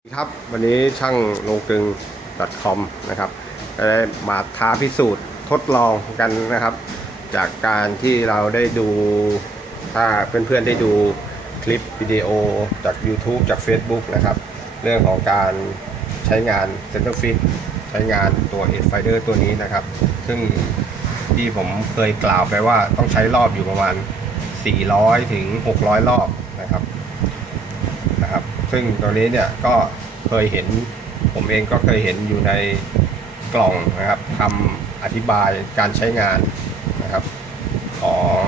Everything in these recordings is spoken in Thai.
สวัสดีครับวันนี้ช่างลงกลึง .com นะครับได้มาท้าพิสูจน์ทดลองกันนะครับ จากการที่เราได้ดูถ้าเพื่อนๆได้ดูคลิปวิดีโอจาก YouTube จาก Facebook นะครับ เรื่องของการใช้งาน Center Fit ใช้งานตัว Edge Finder ตัวนี้นะครับ ซึ่งที่ผมเคยกล่าวไปว่าต้องใช้รอบอยู่ประมาณ 400 ถึง 600 รอบนะครับ นะครับ ซึ่งตัวนี้เนี่ยก็เคยเห็น ผมเองก็เคยเห็นอยู่ในกล่องนะครับคำอธิบายการใช้งานนะครับ ของ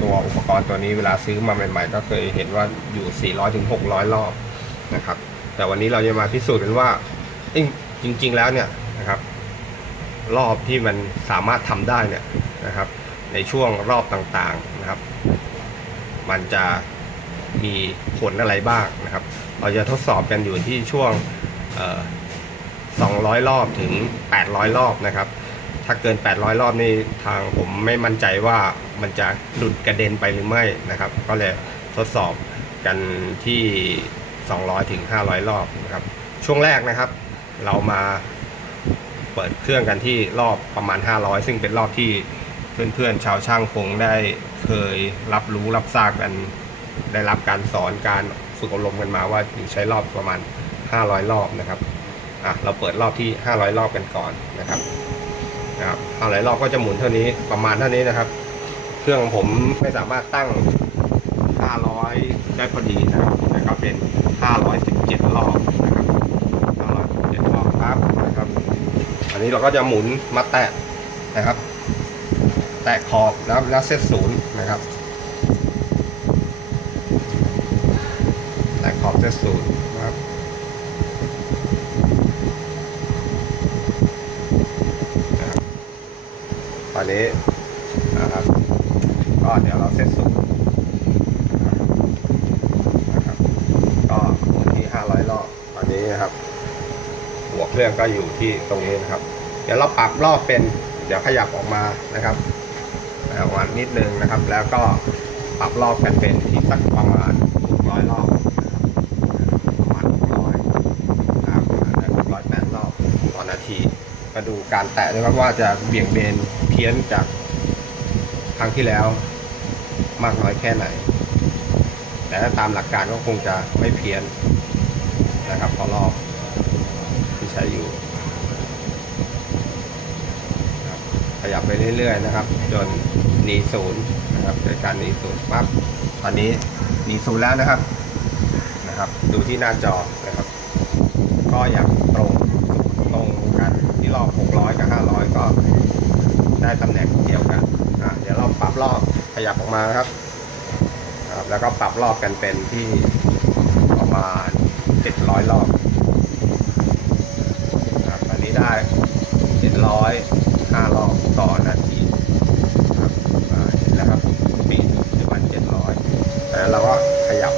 ตัวอุปกรณ์ตัวนี้เวลาซื้อมาใหม่ ๆ ก็เคยเห็นว่าอยู่ 400ถึง600 รอบนะครับ แต่วันนี้เราจะมาพิสูจน์กันว่าจริง ๆ แล้วเนี่ยนะครับรอบที่มันสามารถทำได้เนี่ยนะครับ ในช่วงรอบต่างๆนะครับ มันจะ มีผลอะไรบ้างนะครับ เราจะทดสอบกันอยู่ที่ช่วงเอ่อ200 รอบถึง 800 รอบนะครับ ถ้าเกิน 800 รอบนี่ทางผมไม่มั่นใจว่ามันจะหลุดกระเด็นไปหรือไม่นะครับ ก็เลยทดสอบกันที่ 200 ถึง 500 รอบนะครับ ช่วงแรกนะครับ เรามาเปิดเครื่องกันที่รอบประมาณ 500 ซึ่งเป็นรอบที่เพื่อนๆชาวช่างคงได้เคยรับรู้รับทราบกัน ได้รับการสอนการฝึกอบรมกันมาว่าอยู่ใช้รอบประมาณ 500 รอบนะครับอะเราเปิดรอบที่ 500 รอบกันก่อนนะครับนะครับ500รอบก็จะหมุนเท่านี้ประมาณเท่านี้นะครับ เครื่องของผมไม่สามารถตั้ง 500 ได้พอดีนะครับแต่ก็เป็น 517 รอบนะครับ517รอบครับนะครับ อันนี้เราก็จะหมุนมาแตะนะครับ แตะขอบแล้วแล้วเซตศูนย์นะครับ แต่ขอบเซตศูนย์นะครับนะครับตอนนี้นะครับ ก็เดี๋ยวเราเซตศูนย์นะครับก็หมุนที่ 500รอบตอนนี้นะครับ หัวเครื่องก็อยู่ที่ตรงนี้นะครับ เดี๋ยวเราปรับรอบเป็น เดี๋ยวขยับออกมานะครับออกมานิดนึงนะครับ แล้วก็ปรับรอบกันเป็นที่สักประมาณ600รอบนะครับประมาณ 600นะครับประมาณ608 รอบต่อนาที มาดูการแตะนะครับว่าจะเบี่ยงเบนเพี้ยนจากครั้งที่แล้วมากน้อยแค่ไหน แต่ถ้าตามหลักการก็คงจะไม่เพี้ยนนะครับพอรอบที่ใช้อยู่ ขยับไปเรื่อยๆนะครับ จนหนีศูนย์นะครับโดยการหนีศูนย์ปั๊บตอนนี้หนีศูนย์แล้วนะครับนะครับ ดูที่หน้าจอนะครับ ก็ยังตรงตรง รอบ600กับ500 ก็ได้ตำแหน่งเดียวกันอะเดี๋ยวเราปรับรอบขยับออกมานะครับครับ แล้วก็ปรับรอบกันเป็นที่ประมาณ700รอบครับอันนี้ได้700 5รอบต่อนาทีครับอ่าเห็นแล้วครับปีปัจจุบัน700แล้วเราก็ขยับ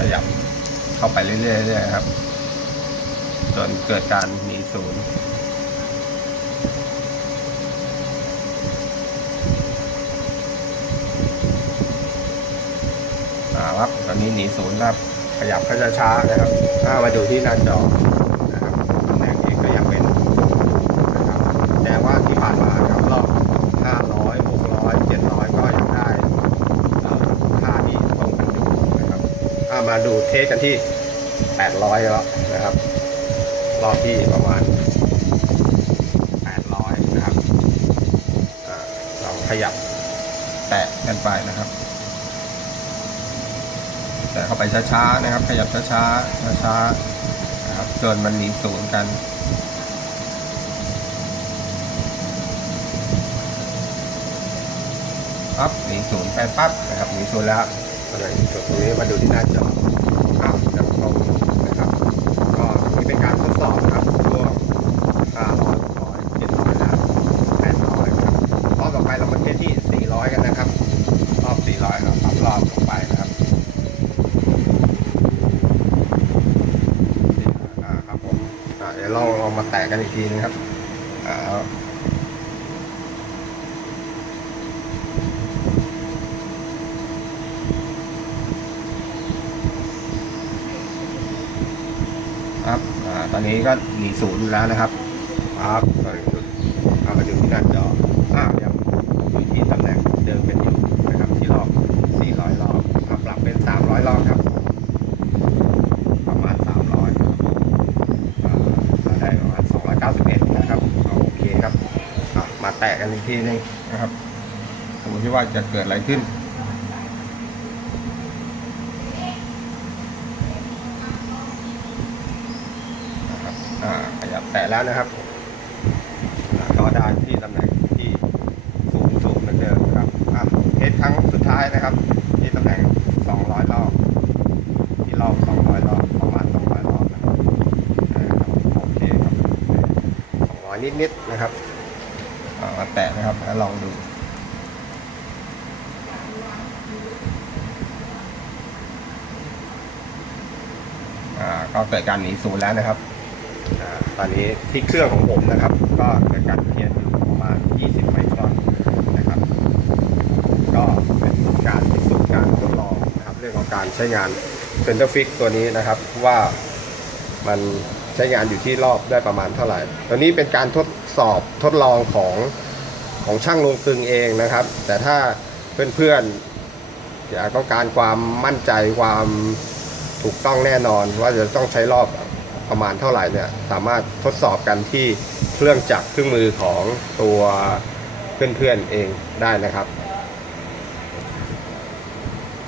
ขยับเข้าไปเรื่อยๆครับ จนเกิดการหนีศูนย์อ่าครับตอนนี้หนีศูนย์ครับ ขยับก็จะช้านะครับถ้ามาดูที่หน้าจอนะครับตำแหน่งเองก็ยังเป็นนะครับแต่ว่าที่ผ่านมาครับรอบ500 600 700 ก็ยังได้ค่าที่ตรงกันอยู่นะครับถ้ามาดูเทสกันที่ 800แล้วนะครับ รอบที่ประมาณ 800 นะครับอ่าเราขยับแตะกันไปนะครับ แต่เข้าไปช้าๆนะครับ ขยับช้าๆช้าๆนะครับจนมันหนีศูนย์กันปั๊บหนีศูนย์ไปปั๊บนะครับหนีศูนย์แล้วตอนนี้จุดตรงนี้มาดูที่หน้าจอครับจะตรงนะครับ ก็นี่เป็นการทดสอบนะครับช่วง500 600 700แล้ว800ครับรอบต่อไปเรามาเทสที่ 400 กันนะครับ รอบ 400ครับปรับรอบลงไปนะครับ อ่าครับผมอ่า เดี๋ยวเรามาแตะกันอีกทีนึงครับอ่าครับตอนนี้ก็หนีศูนย์อยู่แล้วนะครับครับตอนนี้เอามาดูที่หน้าจออ่ายังอยู่ที่ตำแหน่งเดิมเป็นอยู่นะครับ ที่รอบ 400 รอบมาปรับเป็น 300 รอบครับ ประมาณ 300ครับอ่าเราได้ประมาณ 291 นะครับเอาโอเคครับอะมา แตะกันอีกทีนึงนะครับสมมติว่าจะเกิดอะไรขึ้น นะครับอ่าขยับแตะแล้วนะครับอ่าก็ได้ที่ตำแหน่งที่สูงสุดเหมือนเดิมครับอะเทสครั้งสุดท้ายนะครับ ที่ตำแหน่ง 200 รอบ ที่รอบ 200 รอบ ประมาณ 200 รอบนะครับโอเคครับ 200 นิดๆนะครับ มาแตะนะครับแล้วลองดูอ่าก็เกิดการหนีศูนย์แล้วนะครับอาตอนนี้ที่เครื่องของผมนะครับ ก็เกิดการเพียนอยู่ประมาณ 20 ไมครอนนะครับ ก็เป็นการพิสูจน์การทดลองนะครับ เรื่องของการใช้งานเซนเตอร์ฟิกตัวนี้นะครับว่ามัน ใช้งานอยู่ที่รอบได้ประมาณเท่าไหร่ตัวนี้เป็นการทดสอบทดลองของของช่างลงกลึงเองนะครับ แต่ถ้าเพื่อนๆอยากต้องการความมั่นใจความถูกต้องแน่นอนว่าจะต้องใช้รอบประมาณเท่าไหร่เนี่ยสามารถทดสอบกันที่เครื่องจักรเครื่องมือของตัวเพื่อนๆเองได้นะครับ